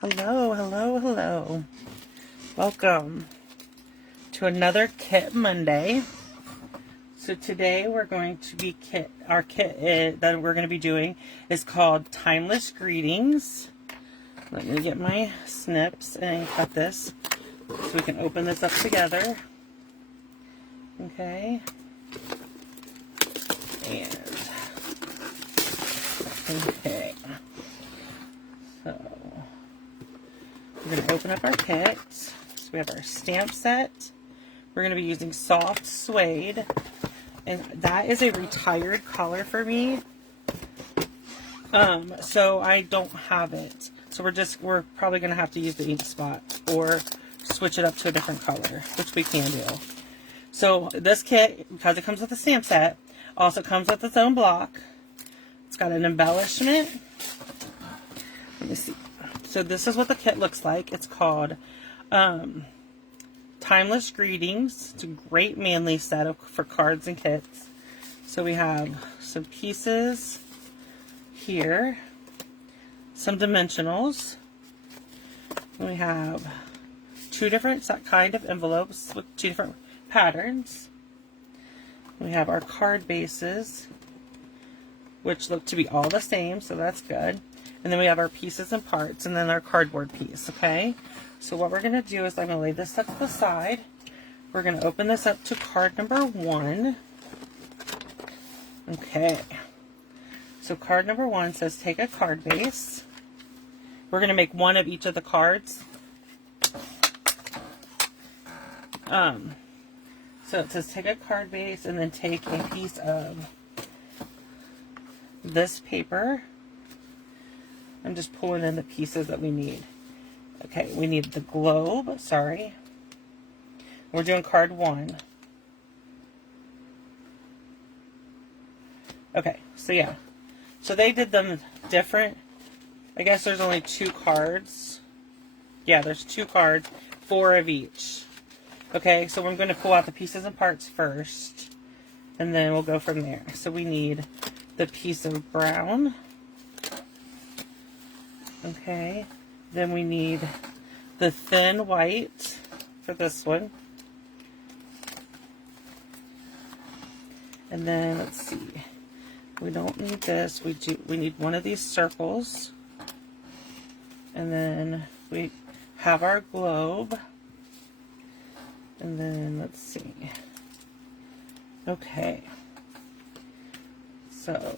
Hello, hello, hello. Welcome to another Kit Monday. So today we're going to be our kit that we're going to be doing is called Timeless Greetings. Let me get my snips and cut this so we can open this up together. Okay. Okay. So we're going to open up our kit. So we have our stamp set. We're going to be using soft suede. And that is a retired color for me. So I don't have it. So we're probably going to have to use the ink spot or switch it up to a different color, which we can do. So this kit, because it comes with a stamp set, also comes with its own block. It's got an embellishment. Let me see. So this is what the kit looks like. It's called Timeless Greetings. It's a great manly set for cards and kits. So we have some pieces here, some dimensionals. We have two different kind of envelopes with two different patterns. We have our card bases, which look to be all the same, so that's good. And then we have our pieces and parts, and then our cardboard piece, okay? So what we're going to do is I'm going to lay this up to the side. We're going to open this up to card number 1. Okay. So card number 1 says take a card base. We're going to make one of each of the cards. So it says take a card base and then take a piece of this paper. I'm just pulling in the pieces that we need. Okay, we need the globe, sorry. We're doing card 1. Okay, so yeah. So they did them different. I guess there's only 2 cards. Yeah, there's 2 cards, 4 of each. Okay, so we're going to pull out the pieces and parts first. And then we'll go from there. So we need the piece of brown. Okay, then we need the thin white for this one. And then let's see, we don't need this. We need one of these circles. And then we have our globe. And then let's see. Okay. So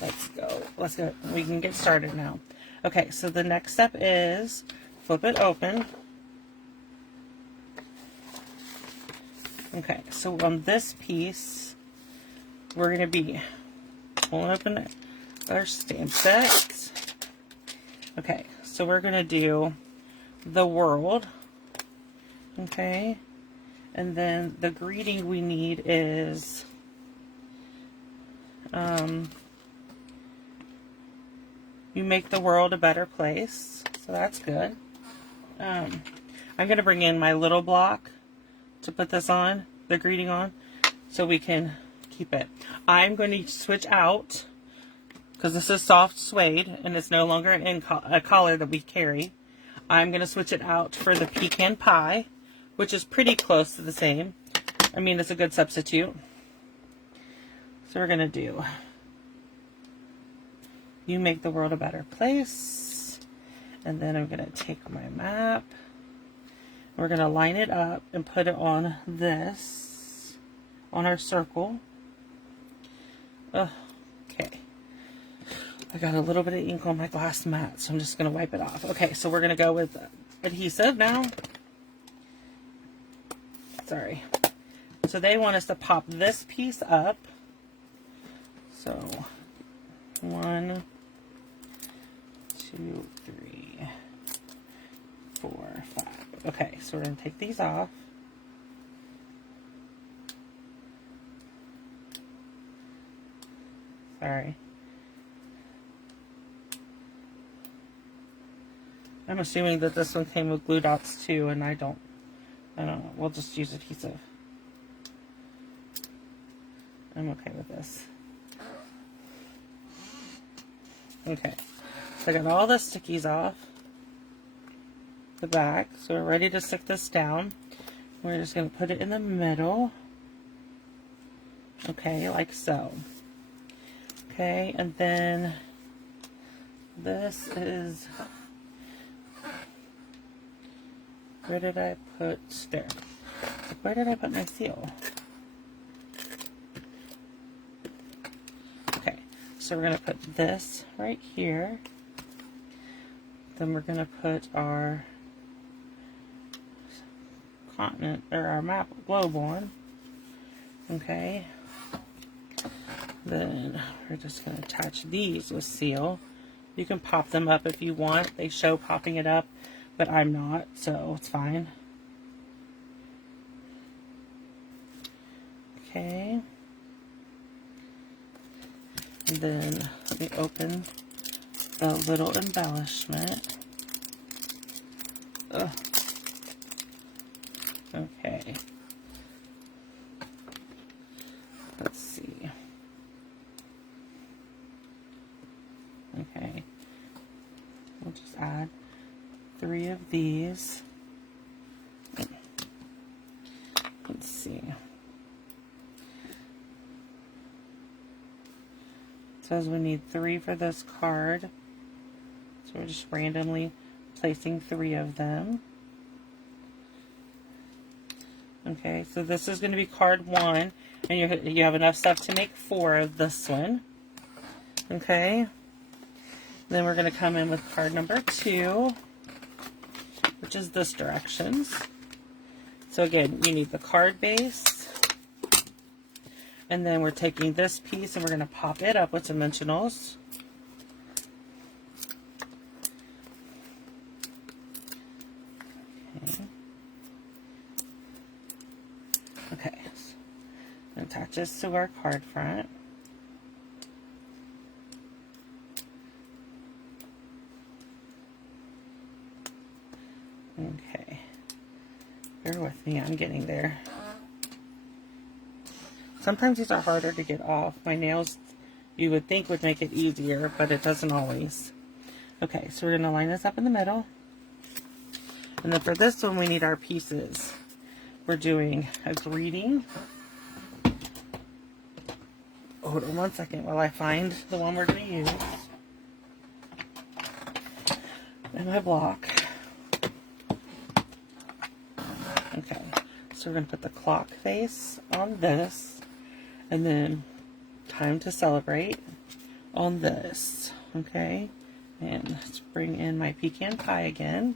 let's go. We can get started now. Okay, so the next step is flip it open. Okay, so on this piece, we're going to be pulling open our stamp set. Okay, so we're going to do the world. Okay, and then the greeting we need is you make the world a better place. So that's good. I'm going to bring in my little block to put this on, the greeting on, so we can keep it. I'm going to switch out, because this is soft suede, and it's no longer a collar that we carry. I'm going to switch it out for the pecan pie, which is pretty close to the same. I mean, it's a good substitute. So we're going to do you make the world a better place. And then I'm going to take my map. We're going to line it up and put it on this, on our circle. Okay. I got a little bit of ink on my glass mat, so I'm just going to wipe it off. Okay, so we're going to go with adhesive now. Sorry. So they want us to pop this piece up. So 1, 2, 3, 4, 5. Okay, so we're going to take these off. Sorry. I'm assuming that this one came with glue dots too, and I don't know. We'll just use adhesive. I'm okay with this. Okay, So I got all the stickies off the back. So we're ready to stick this down. We're just going to put it in the middle. Okay, like so. Okay, and then this is, where did I put, there. Where did I put my seal? Okay, so we're going to put this right here. Then we're going to put our continent, or our map globe on. Okay. Then we're just going to attach these with seal. You can pop them up if you want. They show popping it up, but I'm not, so it's fine. Okay. And then let me open the little embellishment. Ugh. Okay. Let's see. Okay. We'll just add 3 of these. Let's see. It says we need 3 for this card. So we're just randomly placing 3 of them. Okay, so this is going to be card 1, and you have enough stuff to make 4 of this one. Okay, then we're going to come in with card number 2, which is this directions. So again, you need the card base, and then we're taking this piece and we're going to pop it up with dimensionals. Okay, so attach this to our card front. Okay, bear with me, I'm getting there. Sometimes these are harder to get off. My nails, you would think, would make it easier, but it doesn't always. Okay, so we're going to line this up in the middle. And then for this one, we need our pieces. We're doing a greeting. Hold on one second while I find the one we're going to use. And my block. Okay, so we're going to put the clock face on this. And then time to celebrate on this. Okay, and let's bring in my pecan pie again.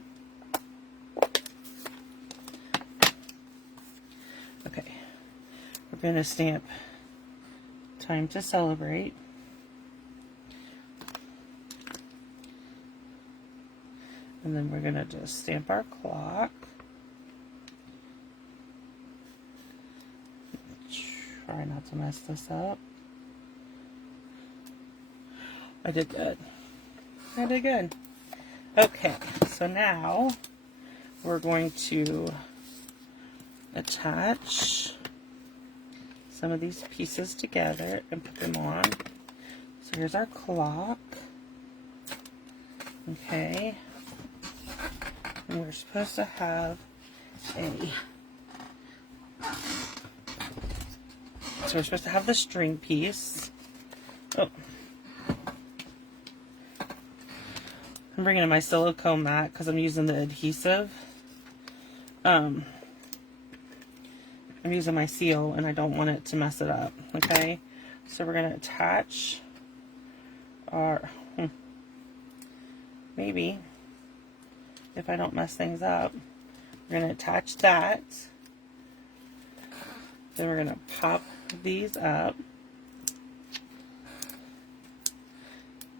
Okay, we're going to stamp time to celebrate. And then we're going to just stamp our clock. Try not to mess this up. I did good. I did good. Okay, so now we're going to attach some of these pieces together and put them on. So here's our clock. Okay. And we're supposed to have so we're supposed to have the string piece. Oh. I'm bringing in my silicone mat because I'm using the adhesive. I'm using my seal and I don't want it to mess it up. Okay, so we're going to attach our, maybe, if I don't mess things up, we're going to attach that. Then we're going to pop these up.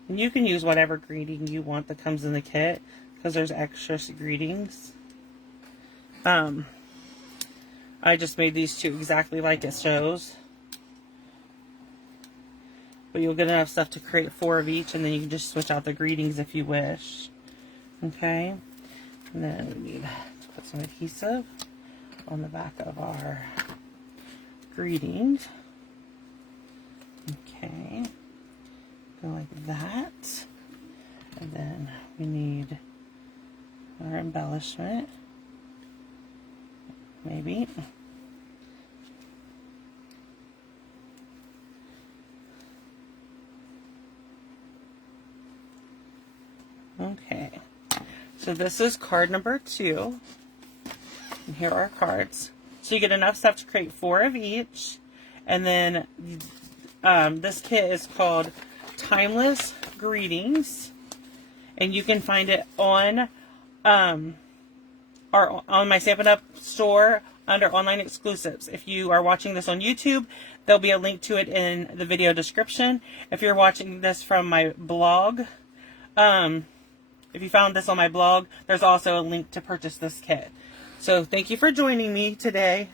And you can use whatever greeting you want that comes in the kit because there's extra greetings. I just made these 2 exactly like it shows. But you'll get enough stuff to create 4 of each, and then you can just switch out the greetings if you wish. Okay? And then we need to put some adhesive on the back of our greetings. Okay. Go like that. And And then we need our embellishment, maybe. Okay, so this is card number 2, and here are our cards. So you get enough stuff to create 4 of each, and then this kit is called Timeless Greetings, and you can find it on my Stampin' Up store under online exclusives. If you are watching this on YouTube, there'll be a link to it in the video description. If you're watching this from my blog, if you found this on my blog, there's also a link to purchase this kit. So thank you for joining me today.